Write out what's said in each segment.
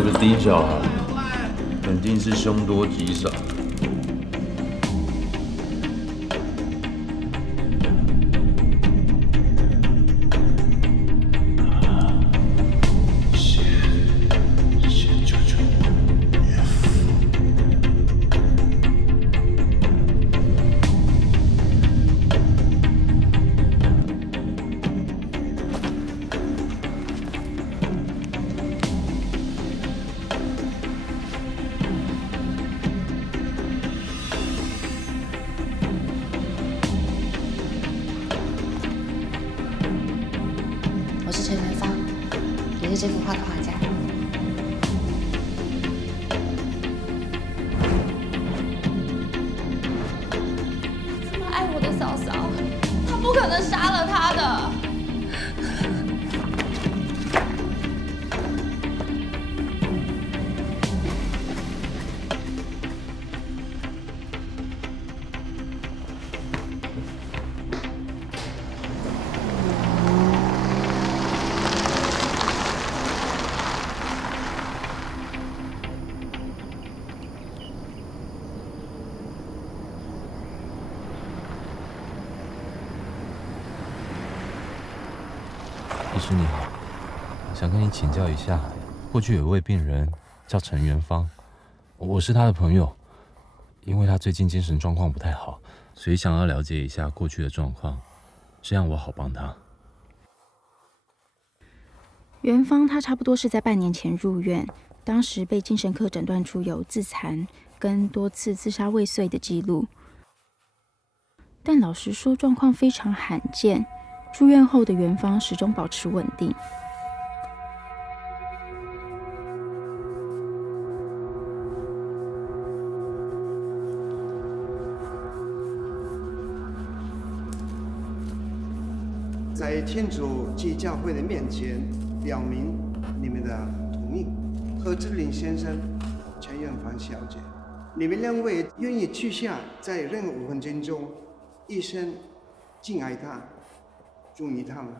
这个丁小孩，肯定是凶多吉少。我是陈元芳，也是这幅画的画家。这么爱我的嫂嫂，他不可能杀了她的。医师你好，想跟你请教一下，过去有一位病人叫陈元芳，我是他的朋友，因为他最近精神状况不太好，所以想要了解一下过去的状况，这样我好帮他。元芳他差不多是在半年前入院，当时被精神科诊断出有自残跟多次自杀未遂的记录，但老实说状况非常罕见。住院后的元芳始终保持稳定。在天主及教会的面前，表明你们的同意。何志林先生、陈元芳小姐，你们两位愿意取下在任何5分钟中一生敬爱他、注意他吗？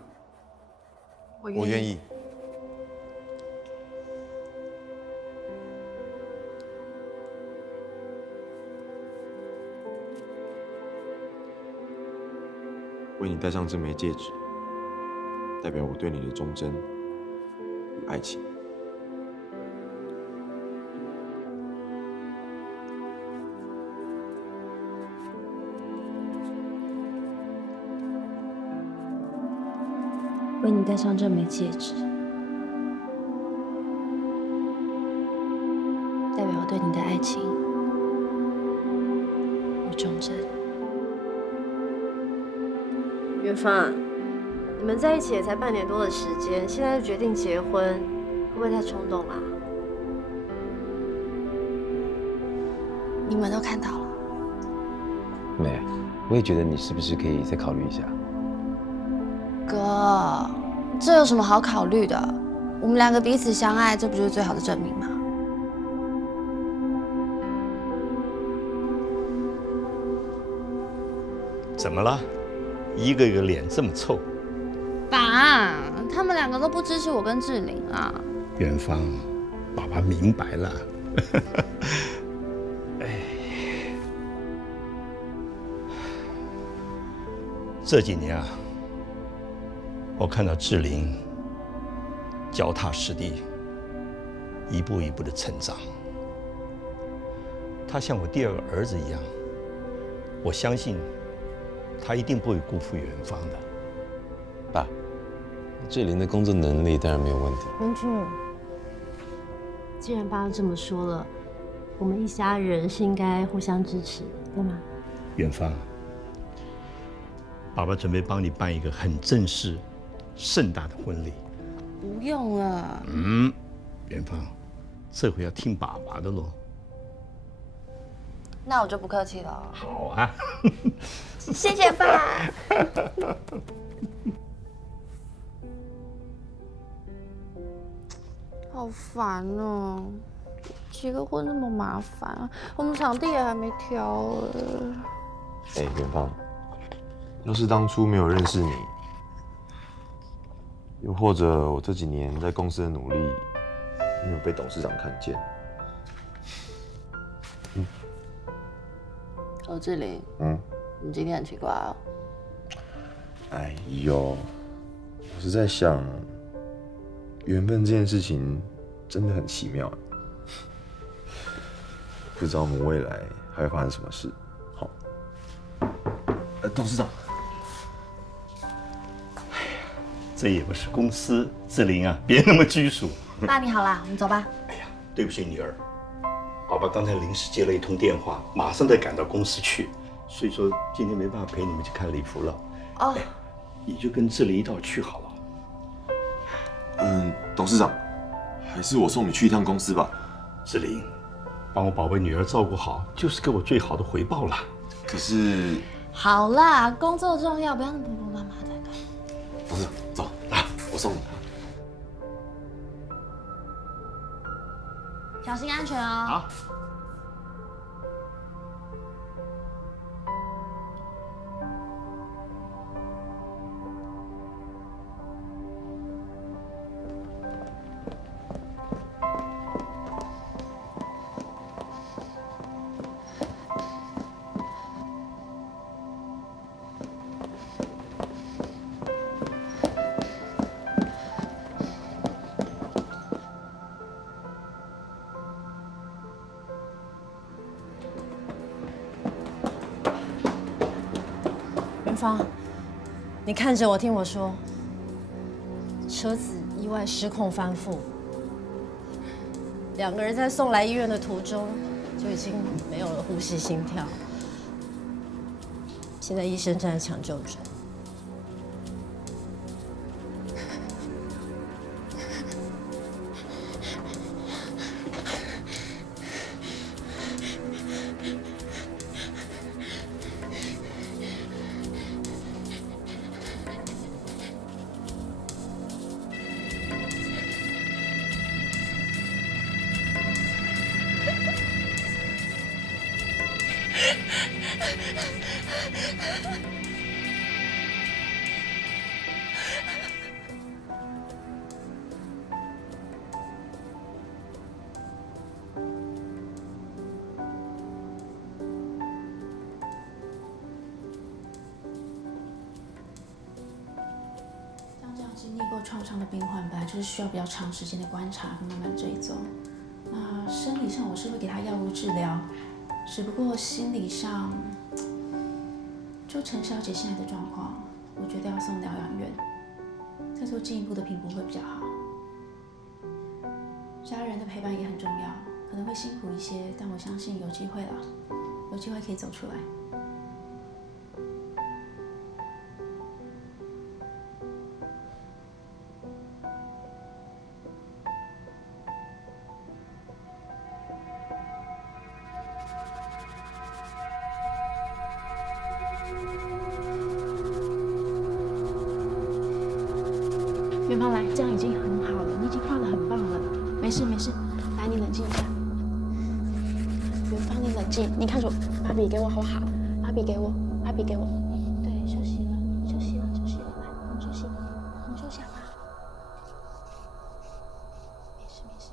我愿意。为你戴上这枚戒指，代表我对你的忠贞与爱情。为你戴上这枚戒指，代表我对你的爱情与忠贞。元芳，你们在一起也才半年多的时间，现在就决定结婚，会不会太冲动啦？你们都看到了。妹，我也觉得你是不是可以再考虑一下？哥，这有什么好考虑的？我们两个彼此相爱，这不就是最好的证明吗？怎么了？一个个脸这么臭？爸，他们两个都不支持我跟志玲啊。元芳，爸爸明白了。哎，这几年啊，我看到志玲脚踏实地，一步一步的成长。他像我第二个儿子一样，我相信他一定不会辜负元芳的。爸，志玲的工作能力当然没有问题。文俊，既然爸爸这么说了，我们一家人是应该互相支持，对吗？元芳，爸爸准备帮你办一个很正式、盛大的婚礼。不用了。元芳，这回要听爸爸的喽。那我就不客气了。好啊。谢谢爸。好烦哦，结个婚那么麻烦啊，我们场地也还没挑哎，元芳，要是当初没有认识你，又或者我这几年在公司的努力，没有被董事长看见。何志玲，你今天很奇怪哦。哎呦，我是在想，缘分这件事情真的很奇妙，不知道我们未来还会发生什么事。好，董事长，这也不是公司，志玲啊，别那么拘束。爸，你好啦，我们走吧。哎呀，对不起女儿，爸爸刚才临时接了一通电话，马上得赶到公司去，所以说今天没办法陪你们去看礼服了。哦，你就跟志玲一道去好了。董事长，还是我送你去一趟公司吧。志玲，帮我宝贝女儿照顾好，就是给我最好的回报了。可是，好啦，工作重要，不要那么婆婆妈妈的。董事长，走啊，我送你。小心安全哦。好。元芳，你看着我，听我说，车子意外失控翻覆，两个人在送来医院的途中就已经没有了呼吸、心跳，现在医生正在抢救中。经历过创伤的病患本来就是需要比较长时间的观察跟慢慢追踪。那生理上我是会给他药物治疗，只不过心理上，就陈小姐现在的状况，我觉得要送疗养院，再做进一步的评估会比较好。家人的陪伴也很重要，可能会辛苦一些，但我相信有机会啦，有机会可以走出来。元芳，来，这样已经很好了，你已经画得很棒了。没事没事，来，你冷静一下。元芳，你冷静，你看着我，把笔给我好不好？把笔给我，把笔给我。对，休息了，休息了，休息了，来，我们休息，我们休息好不好？没事没事。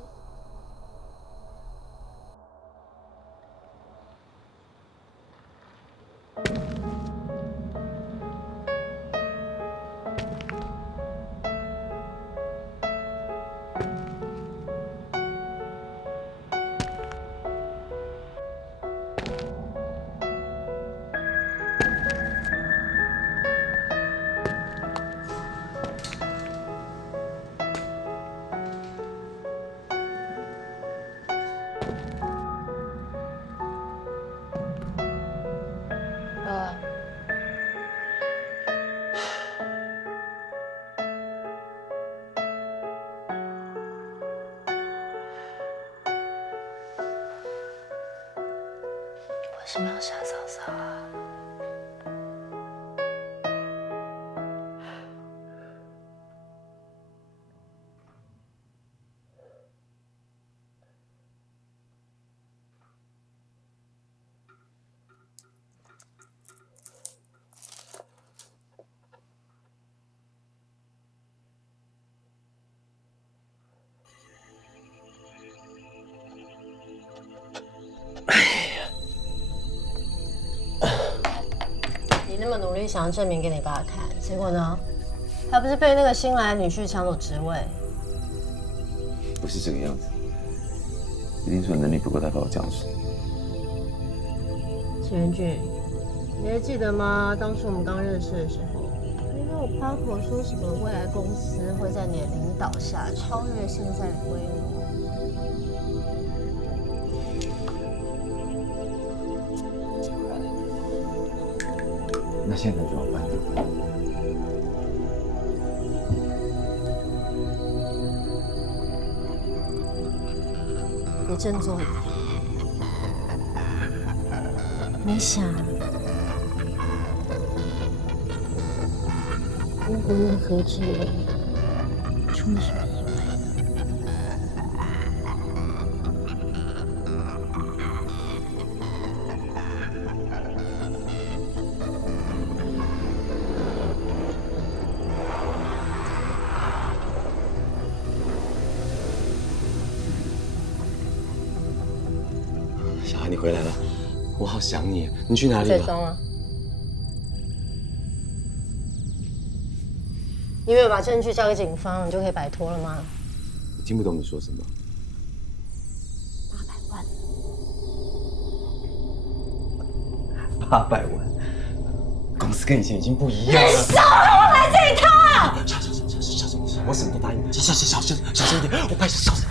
为什么要吓嫂嫂啊？你那么努力想要证明给你爸看，结果呢？还不是被那个新来的女婿抢走职位？不是这个样子，一定是我能力不够，才把我降职。齐元俊，你还记得吗？当初我们刚认识的时候，你跟我夸口说什么未来公司会在你的领导下超越现在的规模。那现在怎么办？你振作一点。你想，如果那何志伟出了什么意外，小孩，你回来了，我好想你。你去哪里了？在装啊！你以为把证据交给警方，你就可以摆脱了吗？你听不懂你说什么。800万，公司跟以前已经不一样了。你少让我来这一套！小声，我什么都答应你。小声一点，我拜托小声。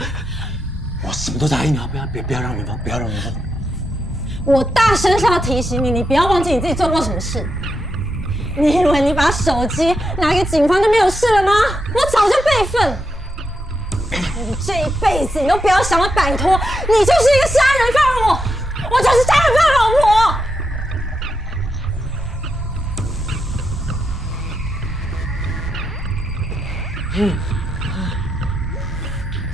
我什么都答应你啊！不要让元芳，不要让元芳。我大声是要提醒你，你不要忘记你自己做过什么事。你以为你把手机拿给警方就没有事了吗？我早就备份。你这一辈子你都不要想要摆脱，你就是一个杀人犯我，我就是杀人犯老婆。